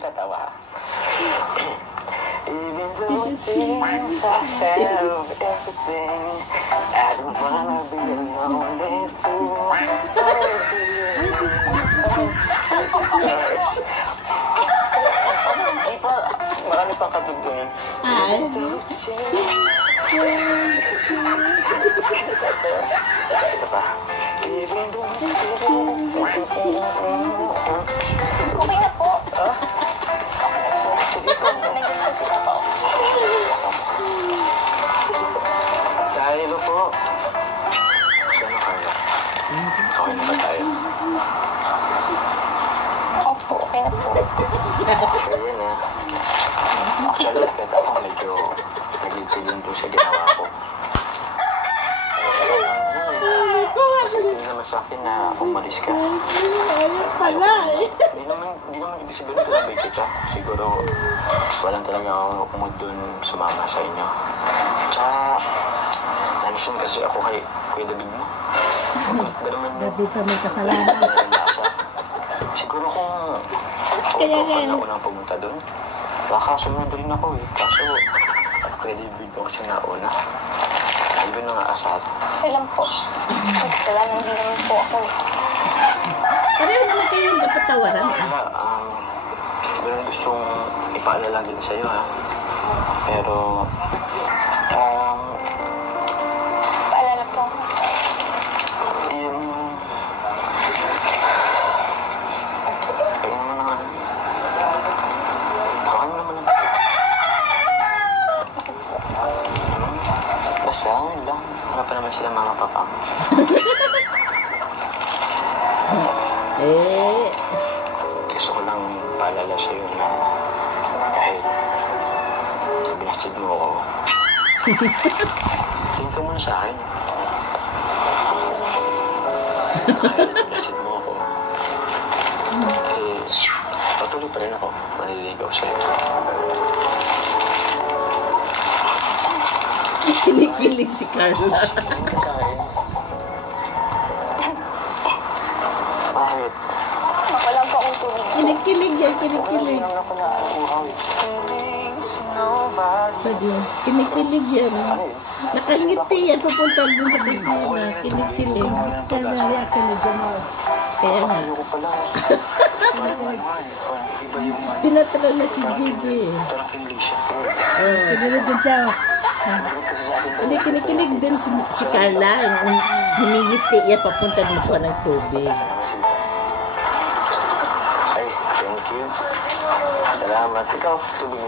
Tatawa. Even though it seems I have everything, I don't wanna be the only fool. Marami pang katugtungin. Isa pa. Okay na po. Tayo po. Sana kaya. Okay na ba tayo? Opo, okay na po. Sure yun eh. Actually, kahit ako medyo nagigilin po sa ginawa ko. Kasi hindi naman sa akin na umalis ka. Ayun pala eh. Hindi naman ibig sabihin talaga kita. Siguro, walang talaga ako umod dun sumama sa inyo. Tsaka, nagising kasi ako kay Kuya David mo. David pa may kasalanan. Siguro kung Kaya ako na unang pumunta dun, baka sumunod rin ako eh. Kaso, Kuya David mo kasi nauna. Hindi na nga asal. Kailan po? Kailan hindi naman po ako. Pareho naman kayong napatawaran. Wala, walang gustong ipaalala din sa'yo ha. Pero, Paalala po. yung... Kaya naman naman. Baka naman naman. Basta, yun lang. Wala pa naman sila mga papa. Gusto ko lang paalala sa'yo na kahit binasid mo ako, tingin ka muna sa akin. Kahit binasid mo ako, patuloy pa rin ako maniligaw sa'yo. Kinikilig si Carla. Tingin ka sa akin. Bakit? Wala po akong tubig. Kinikilig yan, kinikilig. Wala naman ako na uhaw eh. Pwede yan. Kinikilig yan. Ano yun? Nakangiti yan, papunta dun sa kusina. Kinikilig. Kaya ka na dyan. Kaya nga. Ayoko pala. Iba yung Tinatalo na si Gigi. parang kinilig siya. Kinilig din siya. Narinig kasi sa akin Hindi, kinikilig din si Carla. Humingiti yan, papunta dun siya ng tubig. Ay, thank you. Salamat. Ikaw, tubig